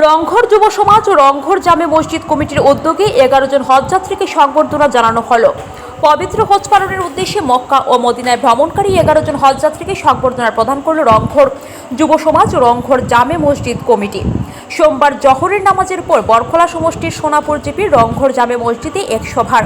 রংঘর যুব সমাজ ও রংঘর জামে মসজিদ কমিটির উদ্যোগে 11 জন হজযাত্রীকে সংবর্ধনা জানানো হলো। পবিত্র হজ পালনের উদ্দেশ্যে মক্কা ও মদিনায় ভ্রমণকারী 11 জন হজযাত্রীকে সংবর্ধনা প্রদান করল রংঘর যুব সমাজ ও রংঘর জামে মসজিদ কমিটি। সোমবার জহরের নামাজের পর বরখলা সমষ্টির সোনাপুর জিপির রংঘর জামে মসজিদে এক সভার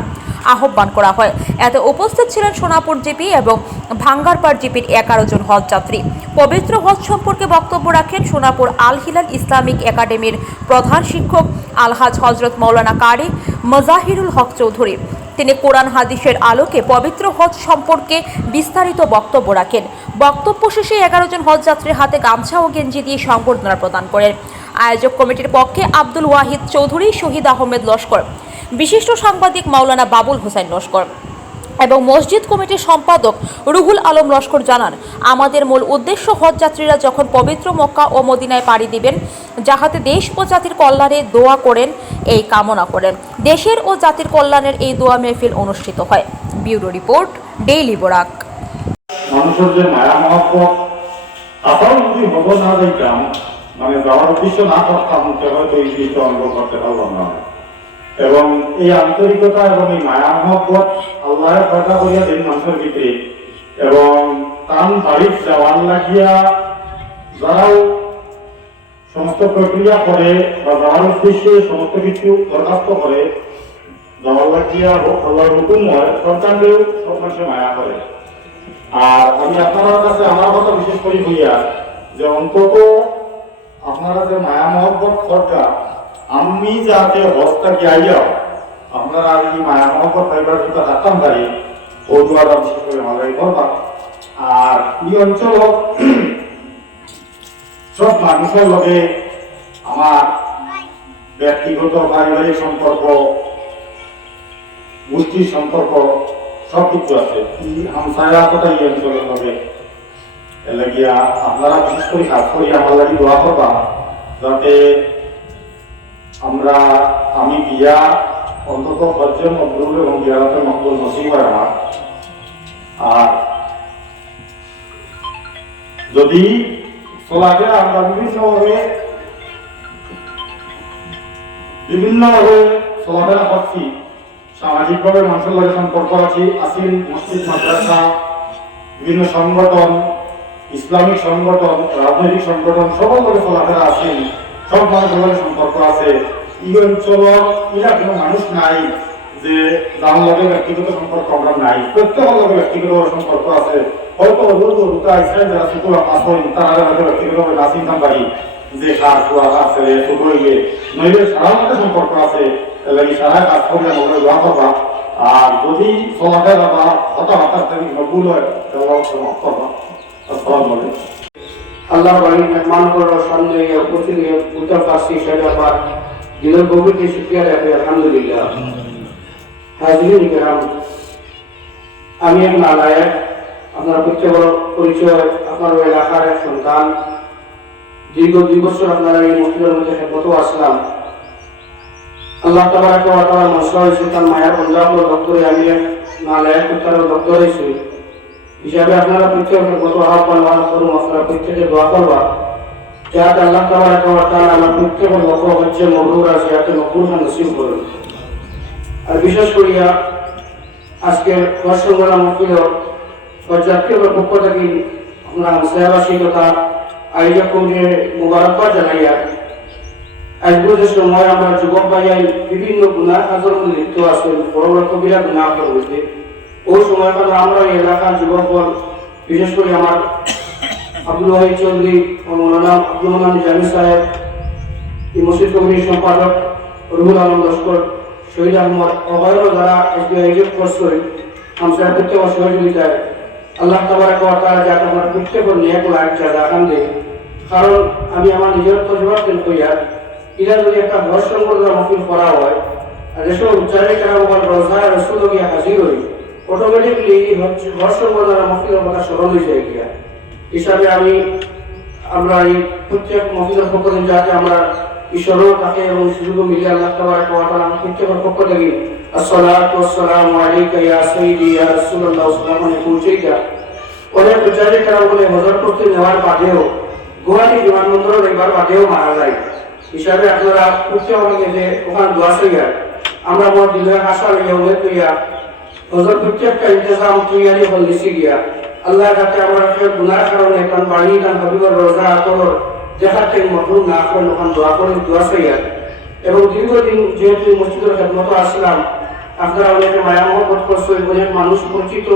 আহ্বান করা হয়। এতে উপস্থিত ছিলেন সোনাপুর জিপি এবং ভাঙ্গারপাড় জিপির 11 জন হজযাত্রী। পবিত্র হজ সম্পর্কে বক্তব্য রাখেন সোনাপুর আল হিলাল ইসলামিক একাডেমির প্রধান শিক্ষক আলহাজ হজরত মৌলানা কারি মজাহিরুল হক চৌধুরী। তিনি কোরআন হাদিসের আলোকে পবিত্র হজ সম্পর্কে বিস্তারিত বক্তব্য রাখেন। বক্তব্য শেষে 11 জন হজযাত্রীর হাতে গামছা ও গেঞ্জি দিয়ে সংবর্ধনা প্রদান করেন। আয়োজক কমিটির পক্ষে আব্দুল ওয়াহিদ চৌধুরী, শহীদ আহমেদ লস্কর, বিশিষ্ট সাংবাদিক মাওলানা বাবুল হোসেন লস্কর এবং মসজিদ কমিটির সম্পাদক রুহুল আলম লস্কর জানান, আমাদের মূল উদ্দেশ্য হজযাত্রীরা যখন পবিত্র মক্কা ও মদিনায় পাড়ি দিবেন, যাহাতে দেশ ও জাতির কল্যাণে দোয়া করেন, এই কামনা করেন। দেশের ও জাতির কল্যাণের এই দোয়া মেহফিল অনুষ্ঠিত হয়। Bureau report, daily Borak. মানুষের যে মায়া মহব্বত, তাও যদি হবো না দেখতাম, মানে যাওয়ার উদ্দেশ্য না করতাম, হয়তো এই জিনিসটা অনুভব করতে পারলাম না। এবং এই আন্তরিকতা এবং এই মায়া মহব্বত আল্লাহের কথা করিয়া দিন মানুষের ভিতরে, এবং তান বাড়ির যাওয়ার লাগিয়া যারাও সমস্ত প্রক্রিয়া করে বা যাওয়ার উদ্দেশ্যে সমস্ত কিছু দরখাস্ত করে, যাওয়ার লাগিয়া আল্লাহর হুকুম হয়, সন্তানদেরও সব মানুষের মায়া করে। আর আমি আপনার কাছে আমার কথা বিশেষ করে হইয়া যে অন্তত আপনারা যে মায়া মহব্বত সরকার, আমি যাতে হস্তা গিয়াইয়া আপনারা এই মায়া মহব্বত পাইবার যেটা থাকতাম পারি, ও দোয়াটা বিশেষ করে ভালোই করবা। আর এই অঞ্চল সব মানুষের লগে আমার ব্যক্তিগত পারিবারিক সম্পর্ক, গোষ্ঠীর সম্পর্ক সব কিছু আছে। হামসায়া কথা এই অঞ্চলের লগে লাগিয়া আপনারা বিশেষ করে কাজ করি আমার লাগি দোয়া করবা, যাতে আমি বিয়া অন্তত হজ্জে মকবুল এবং জিয়ারতে মকবুল নসিব হয় আমার। আর যদি চলাকে আমরা বিভিন্নভাবে চলাফেরা করছি, সামাজিকভাবে মানুষের লগে সম্পর্ক আছে, মসজিদ, মাদ্রাসা, বিভিন্ন সংগঠন, ইসলামিক সংগঠন, রাজনৈতিক সংগঠন, সবার লগে চলাফেরা আছে, সব মানুষের লগে সম্পর্ক আছে। এই অঞ্চলের ইরা কোনো মানুষ নাই যে যার লগে ব্যক্তিগত সম্পর্ক আমরা নাই, প্রত্যেকের লগে ব্যক্তিগত সম্পর্ক আছে। হয়তো যারা শুকুর আসেন তারা ব্যক্তিগতভাবে না চিনতাম পারি যে কার কুয়া আছে শুকুরইলে নইলে সারা মধ্যে সম্পর্ক আছে, লাগে সারা কাজ করে আমাদের দোয়া করবা। আর যদি চলাফেরা বা কথাবার্তা থেকে মকবুল হয় তাহলে সমাপ্ত করবা। আসসালামু আলাইকুম। আল্লাহ বাড়ির মেহমান করার সামনে উপস্থিত উত্তর পাশে শহীদাবাদ দিলের গভীরকে শুক্রিয়া রাখি। আলহামদুলিল্লাহ। হাজিরিন কিরাম, আমি এক নালায়েক, আপনার প্রত্যেকের পরিচয় আপনার এলাকার এক সন্তান। দীর্ঘ 2 বছর আপনারা এই মসজিদের মধ্যে খেদমত আসলাম। আল্লাহ তাবারাক ওয়া তাআলা মশলা হয়েছে তার মায়ের পঞ্জাব দপ্তরে, আমি এক নালায়েক উত্তর দপ্তর হয়েছি হিসাবে আপনারা প্রত্যেকের কত আহ্বান করুন, আপনারা প্রত্যেকে দোয়া করবা যাতে আল্লাহ তাবারাক ওয়া তাআলা আমার প্রত্যেকের লক্ষ্য হচ্ছে মবরুর আছে, যাতে মকবুল নসিব করুন। আর বিশেষ করিয়া আজকের বর্ষগণা মকিল জাতীয় পক্ষ থেকে আমরা হামসায়াবাসী তথা আয়োজক কমিটির মুবারকবাদ জানাইয়া আজকের যে সময় আমরা যুবক ভাইয়াই বিভিন্ন গুনাহ কাজের মধ্যে লিপ্ত আছেন, বড় বড় কবিরা গুনাহ করতে, ওই সময় আমরা এই এলাকার যুবকগণ, বিশেষ করে আমার আব্দুল ওয়াহিদ চৌধুরী ও মৌলানা আব্দুল মান্নান জামি সাহেব, এই মসজিদ কমিটির সম্পাদক রুহুল আলম লস্কর, শহীদ আহমদ অভয়র যারা আয়োজন করছেন হামসার প্রত্যেক সহযোগিতায়, আল্লাহ তাবারাক ওয়া তাআলা যাতে আমার প্রত্যেকের নেক লাগ জাযাকান দেয়। কারণ আমি আমার নিজের তজরবা দিন কইয়া এরা যদি একটা দর্শন করে মফিল করা হয় আর এসব উচ্চারণে কেন আমার রোজা রসুল গিয়ে হাজির হই, অটোমেটিকলি দর্শন করে মফিলের কথা স্মরণ হয়ে যায় গিয়া হিসাবে আমরা এই প্রত্যেক মফিলের পক্ষ থেকে যাতে আমরা ঈশ্বরও তাকে এবং সুযোগ মিলিয়ে আল্লাহ তাবারাক ওয়া তাআলা আমার প্রত্যেকের পক্ষ থেকে আসসালাতু ওয়াসসালামু আলাইকা ইয়া সাইয়্যিদি ইয়া রাসূলুল্লাহ সাল্লাল্লাহু আলাইহি পৌঁছেইকা। অনেক উচ্চারণে কেন বলে হজর করতে নেওয়ার বাদেও গুয়াহাটি বিমানবন্দরের একবার বাদেও মারা যায়। হিসাবে আপনারা উঠতে হবে যে ওখানে দোয়া সইয়া আমরা আমার দিলের আশা লইয়া উমেদ লইয়া হজর প্রত্যেকটা ইন্তজাম তৈরি হল নিশি গিয়া আল্লাহ যাতে আমরা গুনার কারণে কারণ বাড়ি কারণ হবিবর রোজা আতর দেখার থেকে মহরুম না করেন ওখানে দোয়া করে দোয়া সইয়া এবং দীর্ঘদিন যেহেতু মসজিদের খেদমত আসলাম আপনারা অনেকে মায়া মহব্বত করছেন অনেক মানুষ পরিচিত